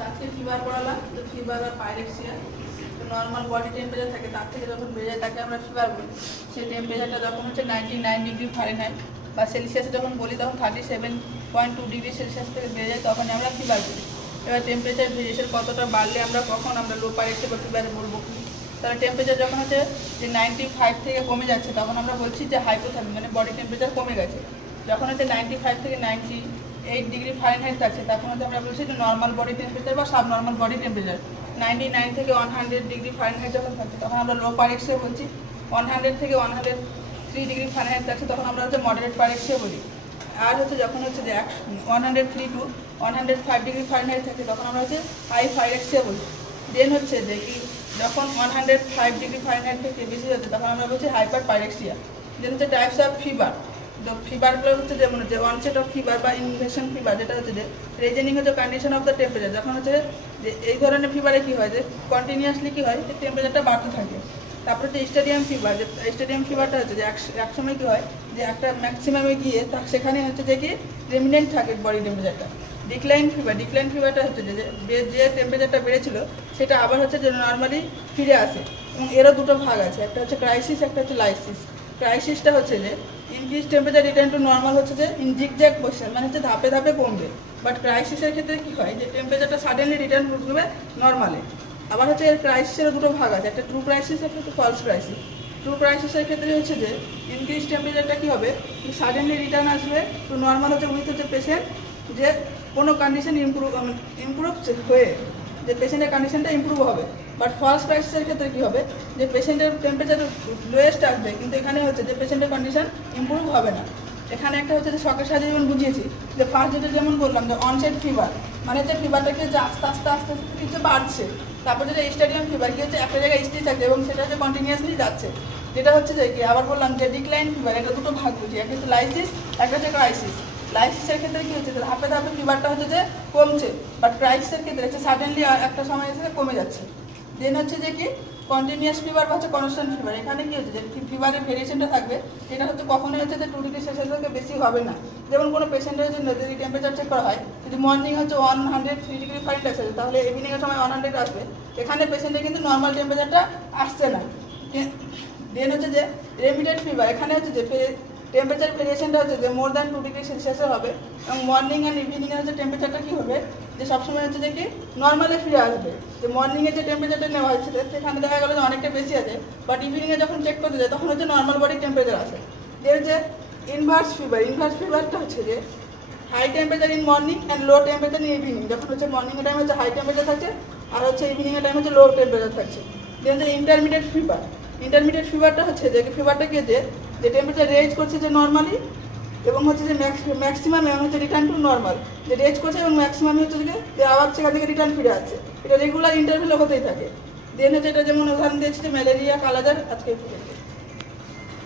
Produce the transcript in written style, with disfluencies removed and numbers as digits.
আজকে ফিভার পড়ালাম, তো ফিভার বা পাইরেক্সিয়া নর্মাল বডি টেম্পারেচার থাকে তার থেকে যখন বেড়ে যায় তাকে আমরা ফিভার বলি। সেই টেম্পারেচারটা যখন হচ্ছে 99 ডিগ্রি ফারেনহাইট বা সেলসিয়াসে যখন বলি তখন 37.2 ডিগ্রি সেলসিয়াস থেকে বেড়ে যায় তখন আমরা ফিভার বলি। এবার টেম্পারেচার ভেরিয়েশন কতটা বাড়লে আমরা কখন আমরা লো পাইরেক্সিয়া বা ফিভারে বলবো, তাহলে টেম্পারেচার যখন হচ্ছে যে 95 থেকে কমে যাচ্ছে তখন আমরা বলছি যে হাইপোথার্মিক, মানে বডি টেম্পারেচার কমে গেছে। যখন হচ্ছে 95 থেকে 98 ডিগ্রি ফারেনহাইট থাকছে তখন হচ্ছে আমরা বলছি যে নর্মাল বডি টেম্পারেচার বা সাব নর্মাল বডি টেম্পারেচার। 99 থেকে 100 ডিগ্রি ফারেনহাইট যখন থাকছে তখন আমরা লো পাইরেক্সিয়া বলছি। 100 থেকে 103 ডিগ্রি ফারেনহাইট থাকছে তখন আমরা হচ্ছে মডারেট পাইরেক্সিয়া বলি। আর হচ্ছে যখন হচ্ছে যে 103 টু 105 ডিগ্রি ফারেনহাইট থাকে তখন আমরা হচ্ছে হাই পাইরেক্সিয়া বলি। দেন হচ্ছে যে কি যখন 105 ডিগ্রি ফারেনহাইট থেকে বেশি হচ্ছে তখন আমরা বলছি হাইপার পাইরেক্সিয়া। দেন হচ্ছে টাইপস অফ ফিভার। তো ফিভারগুলো হচ্ছে যেমন হচ্ছে অনসেট অফ ফিভার বা ইনভেশন ফিভার, যেটা হচ্ছে যে রেজেনিং হচ্ছে কন্ডিশন অফ দ্য টেম্পারেচার। যখন হচ্ছে যে এই ধরনের ফিভারে কী হয় যে কন্টিনিউয়াসলি কী হয় যে টেম্পারেচারটা বাড়তে থাকে। তারপরে যে স্টেডিয়াম ফিভার, যে স্টেডিয়াম ফিভারটা হচ্ছে যে এক সময় কী হয় যে একটা ম্যাক্সিমামে গিয়ে সেখানে হচ্ছে যে কি রেমিনেন্ট থাকে বডি টেম্পারেচারটা। ডিক্লাইন ফিভারটা হচ্ছে যে টেম্পারেচারটা বেড়েছিল সেটা আবার হচ্ছে যে নর্মালি ফিরে আসে। এবং এরও দুটো ভাগ আছে, একটা হচ্ছে ক্রাইসিস, একটা হচ্ছে লাইসিস। ক্রাইসিসটা হচ্ছে যে increase temperature return to normal হচ্ছে যে ইন জিগজ্যাগ পজিশন, মানে হচ্ছে ধাপে ধাপে কমবে। বাট ক্রাইসিসের ক্ষেত্রে কী হয় যে টেম্পারেচারটা সাডেনলি রিটার্ন করবে নর্মালে। আবার হচ্ছে এর ক্রাইসিসের দুটো ভাগ আছে, একটা ট্রু ক্রাইসিস, একটা হচ্ছে ফলস ক্রাইসিস। ট্রু ক্রাইসিসের ক্ষেত্রে হচ্ছে যে ইনক্রিজ টেম্পারেচারটা কী হবে সাডেনলি রিটার্ন আসবে টু নর্মাল হচ্ছে উইথ হচ্ছে পেশেন্ট যে কোনো কন্ডিশন ইমপ্রুভ হয়ে যে পেশেন্টের কন্ডিশনটা ইমপ্রুভ হবে। বাট ফলস ক্রাইসিসের ক্ষেত্রে কী হবে যে পেশেন্টের টেম্পারেচার লোয়েস্ট আসবে কিন্তু এখানে হচ্ছে যে পেশেন্টের কন্ডিশন ইমপ্রুভ হবে না। এখানে একটা হচ্ছে যে শখের সাথে যেমন বুঝিয়েছি যে ফার্স্ট যেটা যেমন বললাম যে অনসেট ফিভার, মানে যে ফিভারটাকে যে আস্তে আস্তে আস্তে আস্তে কিছু বাড়ছে। তারপর যেটা স্টেডিয়াম ফিভার কি হচ্ছে একটা জায়গায় স্টেজ আছে এবং সেটা হচ্ছে কন্টিনিউয়াসলি যাচ্ছে। যেটা হচ্ছে যে কি আবার বললাম যে ডিক্লাইন ফিভার, এটা দুটো ভাগ বুঝি, একটা হচ্ছে লাইসিস, একটা হচ্ছে ক্রাইসিস। লাইসিসের ক্ষেত্রে কী হচ্ছে ধাপে ধাপে ফিভারটা হচ্ছে যে কমছে, বাট ক্রাইসিসের ক্ষেত্রে হচ্ছে সাডেনলি একটা সময় এসে কমে যাচ্ছে। দেন হচ্ছে যে কি কন্টিনিউয়াস ফিভার বা হচ্ছে কনস্ট্যান্ট ফিভার। এখানে কী হচ্ছে যে ফিভারের ভেরিয়েশনটা থাকবে, এটা হচ্ছে কখনোই হচ্ছে যে 2 ডিগ্রি সেলসিয়াস থেকে বেশি হবে না। যেমন কোনো পেশেন্টের যদি টেম্পারেচার চেক করা হয়, যদি মর্নিং হচ্ছে 103 ডিগ্রি ফারেনহাইট আছে তাহলে ইভিনিংয়ের সময় 100 আসবে। এখানে পেশেন্টের কিন্তু নর্মাল টেম্পারেচারটা আসছে না। দেন হচ্ছে যে রেমিটেড ফিভার, এখানে হচ্ছে যে টেম্পারেচার ভেরিয়েশনটা হচ্ছে যে মোর দ্যান 2 ডিগ্রি সেলসিয়াসের হবে এবং মর্নিং অ্যান্ড ইভিনিংয়ে হচ্ছে টেম্পারেচারটা কী হবে যে সবসময় হচ্ছে যে কি নর্মালে ফিরে আসবে। যে মর্নিংয়ে যে টেম্পারেচারটা নেওয়া হয়েছে সেখানে দেখা গেলো যে অনেকটা বেশি আছে, বাট ইভিনিংয়ে যখন চেক করতে যায় তখন হচ্ছে নর্মাল বডি টেম্পারেচার আসে। এর যে ইনভার্স ফিভারটা হচ্ছে যে high temperature in morning and low temperature in evening. যখন হচ্ছে মর্নিংয়ের টাইম হচ্ছে হাই টেম্পারেচার থাকছে আর হচ্ছে ইভিনিংয়ের টাইম হচ্ছে লো টেম্পারেচার থাকছে। দেন যে ইন্টারমিডিয়েট ফিভারটা হচ্ছে যে ফিভারটাকে যে টেম্পারেচার রেজ করছে যে নর্মালি এবং হচ্ছে যে ম্যাক্সিমাম এবং হচ্ছে রিটার্ন টু নর্মাল, যে রেজ করছে এবং ম্যাক্সিমাম হচ্ছে যে আবার সেখান থেকে রিটার্ন ফিরে আসছে। এটা রেগুলার ইন্টারভ্যালে হতেই থাকে। দেন হচ্ছে এটা যেমন উদাহরণ দিয়েছে যে ম্যালেরিয়া, কালাজ্বর, আজকে